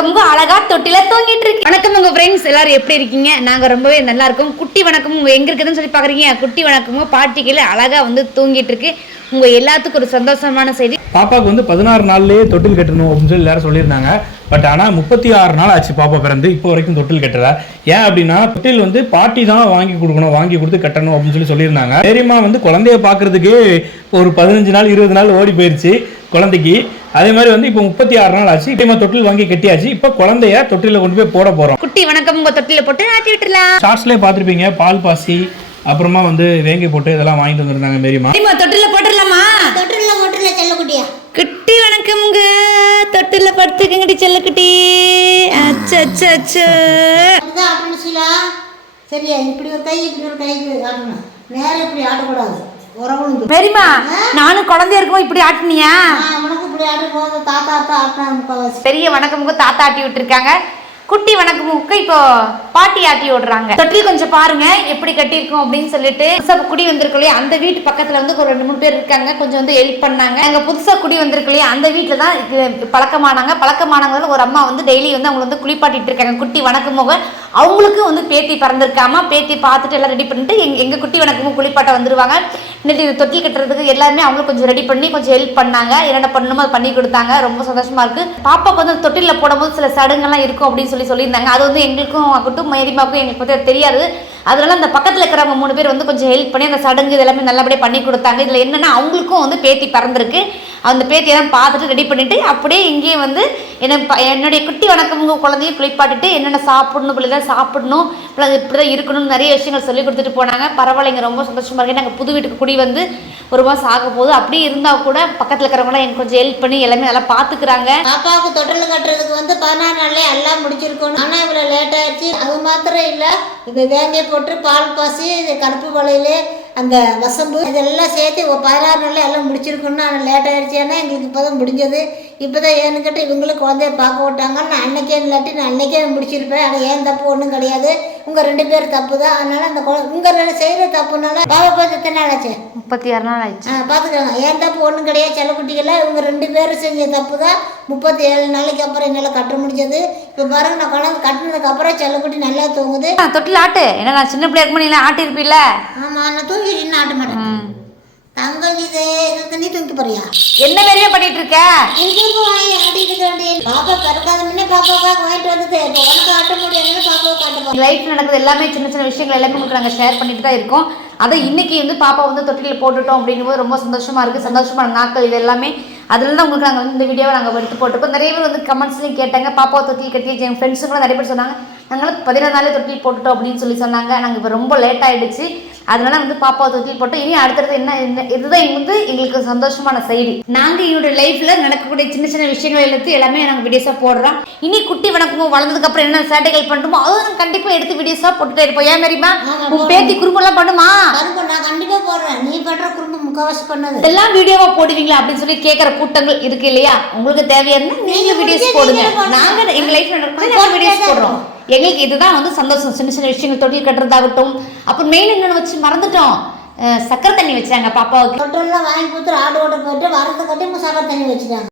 உங்க அழகா தொட்டில தூங்கிட்டு இருக்கு வணக்கம் உங்க ஃப்ரெண்ட்ஸ் எல்லாரும் எப்படி இருக்கீங்க? நாங்க ரொம்பவே நல்லா இருக்கோம். குட்டி வணக்கம் உங்க எங்க இருக்குதுன்னு சொல்லி பாக்குறீங்க. குட்டி வணக்கமும் பாட்டி கீழே அழகா வந்து தூங்கிட்டு இருக்கு. உங்க எல்லாத்துக்கும் ஒரு சந்தோஷமான செய்தி. பாப்பாவுக்கு வந்து பதினாறு நாள்லயே தொட்டில் கட்டணும் அப்படின்னு சொல்லி எல்லாரும் சொல்லியிருந்தாங்க. பட் ஆனால் முப்பத்தி ஆறு நாள் ஆச்சு பாப்பா பிறந்து. இப்போ வரைக்கும் தொட்டில் கட்டல. ஏன் அப்படின்னா தொட்டில் வந்து பாட்டி தான் வாங்கி கொடுக்கணும் வாங்கி கொடுத்து கட்டணும் அப்படின்னு சொல்லி சொல்லியிருந்தாங்க. பெரியம்மா வந்து குழந்தைய பார்க்கறதுக்கு ஒரு பதினஞ்சு நாள் இருபது நாள் ஓடி போயிருச்சு. குழந்தைக்கு. அதே மாதிரி வந்து இப்போ முப்பத்தி ஆறு நாள் ஆச்சு. இப்போ தொட்டில் வாங்கி கட்டியாச்சு. இப்போ குழந்தைய தொட்டில கொண்டு போய் போட போறோம். குட்டி வணக்கம் உங்க தொட்டில போட்டு ஆட்டி விட்டுலாம் ஷார்ட்ஸ்லேயே பார்த்துருப்பீங்க. பால் பாசி அப்புறமா வந்து வேங்கை போட்டு இதெல்லாம் வாங்கிட்டு வந்திருந்தாங்க சரிம்மா தொட்டில போட்டுடலாமா? தொட்டில மொட்டில செல்லக்குட்டியா குட்டி வணக்கம்ங்க. தொட்டில படுத்துக்கங்கடி செல்லக்குட்டி. அச்சா அச்சா அச்சா சீலா சரியா இப்படி ஒரு கை இப்படி ஒரு கைக்கு ஆட்டணும் நேரம் இப்படி ஆட்டக்கூடாது பெரியமா நானும் குழந்தைய இருக்கும்போது இப்படி ஆட்டினியா? பெரிய வணக்கமுக்கு தாத்தா ஆட்டி விட்டுருக்காங்க. குட்டி வணக்கமுக்கு இப்போ பாட்டி ஆட்டி விடுறாங்க. தொட்டில் கொஞ்சம் பாருங்க எப்படி கட்டியிருக்கோம் அப்படின்னு சொல்லிட்டு. குடி வந்திருக்கு அந்த வீட்டு பக்கத்துல வந்து ஒரு ரெண்டு மூணு பேர் இருக்காங்க. கொஞ்சம் வந்து ஹெல்ப் பண்ணாங்க. அங்க புதுசா குடி வந்திருக்கு அந்த வீட்டுல தான் பழக்கமானாங்க. பழக்கமானவங்க ஒரு அம்மா வந்து டெய்லி வந்து அவங்க வந்து குளிப்பாட்டிட்டு இருக்காங்க. குட்டி வணக்கமுக. அவங்களுக்கும் வந்து பேத்தி பிறந்திருக்காம? பேத்தி பார்த்துட்டு எல்லாம் ரெடி பண்ணிட்டு எங்க எங்க குட்டி வணக்கமும் குளிப்பாட்ட வந்துருவாங்க. இன்னைக்கு தொட்டில் கட்டுறதுக்கு எல்லாருமே அவங்களும் கொஞ்சம் ரெடி பண்ணி கொஞ்சம் ஹெல்ப் பண்ணாங்க. என்னென்ன பண்ணணுமோ அதை பண்ணி கொடுத்தாங்க. ரொம்ப சந்தோஷமா இருக்கு. பாப்பா வந்து தொட்டிலில் போடும்போது சில சடங்கெல்லாம் இருக்கும் அப்படின்னு சொல்லி சொல்லியிருந்தாங்க. அது வந்து எங்களுக்கும் ஆகட்டும் மேரிமாவுக்கும் எங்களுக்கு பற்றி தெரியாது. அதனால அந்த பக்கத்தில் இருக்கிறவங்க மூணு பேர் வந்து கொஞ்சம் ஹெல்ப் பண்ணி அந்த சடங்கு இது எல்லாமே நல்லபடியாக பண்ணி கொடுத்தாங்க. இதில் என்னென்னா அவங்களுக்கும் வந்து பேத்தி பறந்துருக்கு. அந்த பேத்தியெல்லாம் பார்த்துட்டு ரெடி பண்ணிவிட்டு அப்படியே இங்கேயே வந்து என்ன என்னுடைய குட்டி வணக்கமுங்க குழந்தையும் குளிப்பாட்டுட்டு என்னென்ன சாப்பிடணும் இப்படிதான் சாப்பிடணும் இப்படி அது இப்படி தான் இருக்கணும்னு நிறைய விஷயங்கள் சொல்லி கொடுத்துட்டு போனாங்க. பரவாயில்லைங்க ரொம்ப சந்தோஷமாக இருக்கு. நாங்கள் புது வீட்டுக்கு குடி வந்து ஒரு மாதம் ஆக போகுது. அப்படியே இருந்தால் கூட பக்கத்தில் இருக்கிறவங்களாம் எனக்கு கொஞ்சம் ஹெல்ப் பண்ணி எல்லாமே நல்லா பார்த்துக்கிறாங்க. பாப்பாவுக்கு தொட்டில் கட்டுறதுக்கு வந்து பதினாறு நாள்லேயே எல்லாம் முடிச்சிருக்கணும். ஆனால் இவ்வளோ லேட் ஆயிடுச்சு. அது மாத்திரம் இல்லை இப்போ வேங்கையை போட்டு பால் பாசி கருப்பு வலையிலே அந்த வசம்பு இதெல்லாம் சேர்த்து பதினாறு நாளில் எல்லாம் முடிச்சிருக்கணும் ஆனால் லேட் ஆயிடுச்சு ஏன்னா எங்களுக்கு இப்போ தான் முடிஞ்சது. இப்போ தான் ஏன்னு கேட்டால் இவங்களும் குழந்தைய பார்க்க விட்டாங்க. நான் அன்னைக்கே இல்லாட்டி நான் அன்னைக்கே முடிச்சிருப்பேன். ஆனால் ஏன் தப்பு ஒன்றும் கிடையாது. உங்கள் ரெண்டு பேர் தப்பு தான் அதனால் அந்த உங்கள் ரெண்டு செய்கிற தப்புனால பாப்பா பார்த்து எத்தனை நாள் ஆச்சு? முப்பத்தி ஆறு நாள் ஆயிடுச்சு. ஆ பார்த்துக்கோங்க ஏன் தப்பு ஒன்றும் கிடையாது. செல்லக்குட்டிகளை இவங்க ரெண்டு பேரும் செஞ்ச தப்பு தான் முப்பத்தி ஏழு நாளைக்கு அப்புறம் என்னால் கட்ட முடிஞ்சது. இப்போ பாருங்க நான் குழந்தை கட்டினதுக்கு அப்புறம் செல்லக்குட்டி நல்லா தூங்குது. தொட்டில் ஆட்டு. என்ன நான் சின்ன பிள்ளையா இருக்கும் நீ ஆட்டி நான் தூங்கிட்டு ஆட்ட மாட்டேன். தங்கம் இது இது தண்ணி தூங்கி போறியா? என்ன வேலையா பண்ணிட்டு இருக்க எங்களுக்கு வாங்கி ஆடிட்டு வேண்டி பாப்பா பிறக்காத முன்னே பாப்பாக்காக வாங்கிட்டு வந்தது. இப்போ உனக்கு ஆட்ட முடியாது. பாப்பாவை காட்ட போகிறேன் லைஃப்ல நடக்குது எல்லாமே சின்ன சின்ன விஷயங்கள் எல்லாமே உங்களுக்கு நாங்கள் ஷேர் பண்ணிட்டு தான் இருக்கோம். அதை இன்னைக்கு வந்து பாப்பா வந்து தொட்டிலில் போட்டுட்டோம் அப்படிங்கும்போது ரொம்ப சந்தோஷமா இருக்கு. சந்தோஷமான நாட்கள் இது எல்லாமே. அதுல தான் உங்களுக்கு நாங்கள் வந்து இந்த வீடியோவை நாங்கள் எடுத்து போட்டிருக்கோம். நிறைய பேர் வந்து கமெண்ட்ஸ்லையும் கேட்டாங்க. பாப்பா தொட்டில் கட்டி என் ஃப்ரெண்ட்ஸுங்களும் நிறைய பேர் சொன்னாங்க. நாங்களும் பதினாறு நாளே தொட்டில் போட்டுட்டோம் அப்படின்னு சொல்லி சொன்னாங்க. நாங்கள் இப்போ ரொம்ப லேட் ஆயிடுச்சு. அதனால வந்து பாப்பா தொட்டில் போட்டு இனி அடுத்தது என்ன என்ன இதுதான் வந்து எங்களுக்கு சந்தோஷமான செய்தி. நாங்கள் எங்களுடைய லைஃப்ல நடக்கக்கூடிய சின்ன சின்ன விஷயங்கள் எல்லாத்தையும் எல்லாமே நாங்கள் வீடியோஸாக போடுறோம். இனி குட்டி வணக்கமும் வளர்ந்ததுக்கு அப்புறம் என்ன சேட்டைகள் பண்ணுமோ அதுவும் நாங்கள் கண்டிப்பாக எடுத்து வீடியோஸாக போட்டுட்டே இருப்போம். ஏன் மாதிரிமா உன் பேத்தி குறும்பெல்லாம் பண்ணுமா? நான் கண்டிப்பாக போடுறேன். நீ பண்ணுற குடும்பம் முக்கால்வாசி பண்ணது. இதெல்லாம் வீடியோவா போடுவீங்களா அப்படின்னு சொல்லி கேட்குற கூட்டங்கள் இருக்கு இல்லையா? உங்களுக்கு தேவையான நீங்க வீடியோஸ் போடுங்க. நாங்க எங்க லைஃப்ல நடக்கிறது நாங்க வீடியோஸ் போடுறோம். எங்களுக்கு இதுதான் வந்து சந்தோஷம். சின்ன சின்ன விஷயங்கள் தொட்டில் கட்டுறதாகட்டும். அப்புறம் மெயின் என்னென்னு வச்சு மறந்துட்டோம். சக்கரை தண்ணி வச்சாங்க பாப்பாவுக்கு. தொட்டெல்லாம் வாங்கி கொடுத்து ஆடு ஓட்ட போயிட்டு வரத்தை கட்டி சக்கரை தண்ணி வச்சுட்டாங்க.